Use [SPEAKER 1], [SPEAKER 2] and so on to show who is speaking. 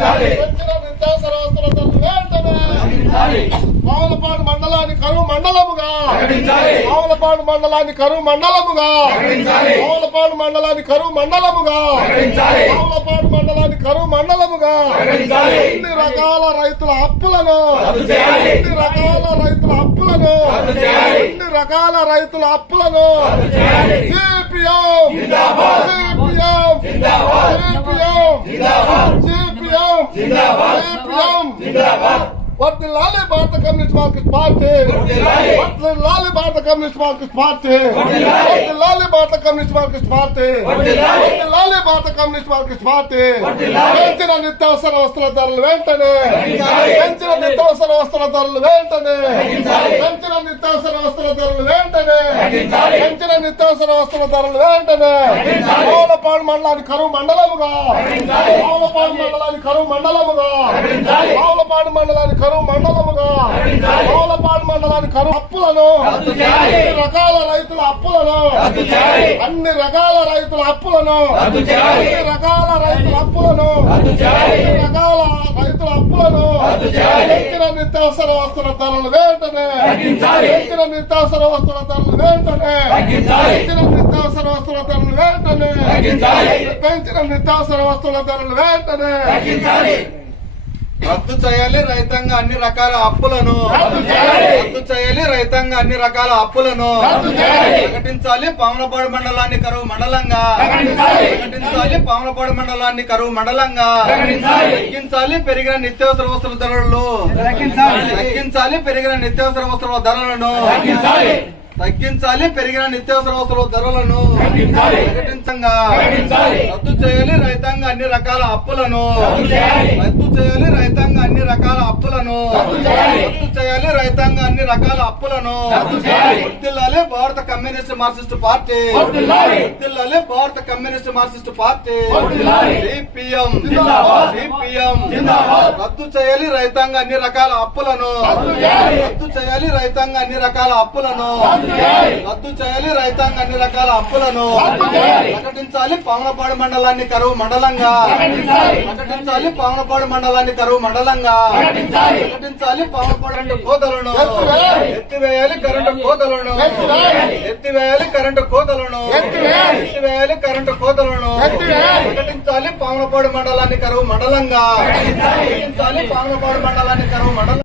[SPEAKER 1] పెంచిన నిత్యావసర వస్తువుల ధరలు వెంటనే మామలపాడు మండలాన్ని కరువు మండలముగా. మామలపాడు మండలాన్ని కరువు మండలముగా. మామలపాడు మండలాన్ని కరువు మండలముగా. మామలపాడు మండలాన్ని కరువు మండలముగా. అన్ని రకాల రైతుల అప్పులను. అన్ని రకాల రైతుల అప్పులను. అన్ని రకాల రైతుల అప్పులను. CPM CPM CPM CPM CPM వర్దిల్లాలి భారత కమ్యూనిస్ట్ మార్కెట్ పార్టీ. వర్దిల్లాలి భారత కమ్యూనిస్ట్ మార్కెట్ పార్టీ. వర్దిల్లాలి భారత కమ్యూనిస్ట్ పార్టీ వర్దిల్లాలి భారత కమ్యూనిస్ట్ మార్కెట్ పార్టీ. పెంచిన నిత్యావసర వస్తువుల ధరలు వెంటనే. పెంచిన నిత్యావసర వస్తువుల ధరలు వెంటనే. పెంచిన నిత్యావసర వస్తువుల ధరలు వెంటనే. పెంచిన నిత్యావసర వస్తువుల ధరలు వెంటనే. మౌలపాడు మండలాన్ని కరువు మండలముగా. మౌలపాడు మండలాన్ని కరువు మండలముగా. మౌలపాడు మండలాన్ని కరువు మండలముగా. మౌలపాడు మండలాన్ని కరువు అప్పులను అన్ని రకాల రైతుల అప్పులను అన్ని రకాల రైతుల అప్పులను అన్ని రకాల రైతుల అప్పులను అన్ని రకాల రైతుల అప్పులను పెంచిన నిత్యావసర వస్తువుల ధరలు వెంటనే పెంచిన నిత్యావసర వస్తువుల ధరలు వెంటనే పెంచిన నిత్యావసర వస్తువుల ధరలు వెంటనే పెంచిన నిత్యావసర వస్తువుల ధరలు వెంటనే
[SPEAKER 2] రద్దు చేయాలి రైతాంగ అన్ని రకాల అప్పులను. రద్దు చేయాలి. రైతాంగ అన్ని రకాల అప్పులను. ప్రకటించాలి పాములపాడు మండలాన్ని కరువు మండలంగా. ప్రకటించాలి. పాములపాడు మండలాన్ని కరువు మండలంగా. తగ్గించాలి పెరిగిన నిత్యావసర వస్తువుల ధరలు తగ్గించాలి పెరిగిన నిత్యావసర వస్తువుల ధరలను. తగ్గించాలి పెరిగిన నిత్యావసర వస్తువుల ధరలను. ప్రకటించంగా. రద్దు చేయాలి రైతాంగ అన్ని రకాల అప్పులను. చేయాలి రైతాంగ అన్ని రకాల అప్పులను రద్దు చేయాలి రైతాంగ అన్ని రకాల అప్పులను వర్ధిల్లాలి భారత కమ్యూనిస్ట్ మార్క్సిస్ట్ పార్టీ. వర్ధిల్లాలి భారత communist Marxist party. CPM. CPM. రద్దు చేయాలి రైతాంగ అన్ని రకాల అప్పులను. రద్దు చేయాలి. రైతాంగ అన్ని రకాల అప్పులను. రద్దు చేయాలి. రైతాంగ అన్ని రకాల అప్పులను. ప్రకటించాలి పావనపాడు మండలాన్ని కరువు మండలంగా. ప్రకటించాలి. పావనపాడు మండలాన్ని కరువు మండలంగా. ప్రకటించాలి పావనపాడు రెండు కోతలను. ఎత్తివేయాలి. కరెంటు కోతలను. ఎత్తివేయాలి. కరెంటు కోతలను. ఎత్తివేయాలి. కరెంటు కోతలను. ప్రకటించాలి పావనపాడు మండలాన్ని కరువు మండలంగా. ప్రకటించాలి. పావనపాడు మండలాన్ని కరువు మండలం.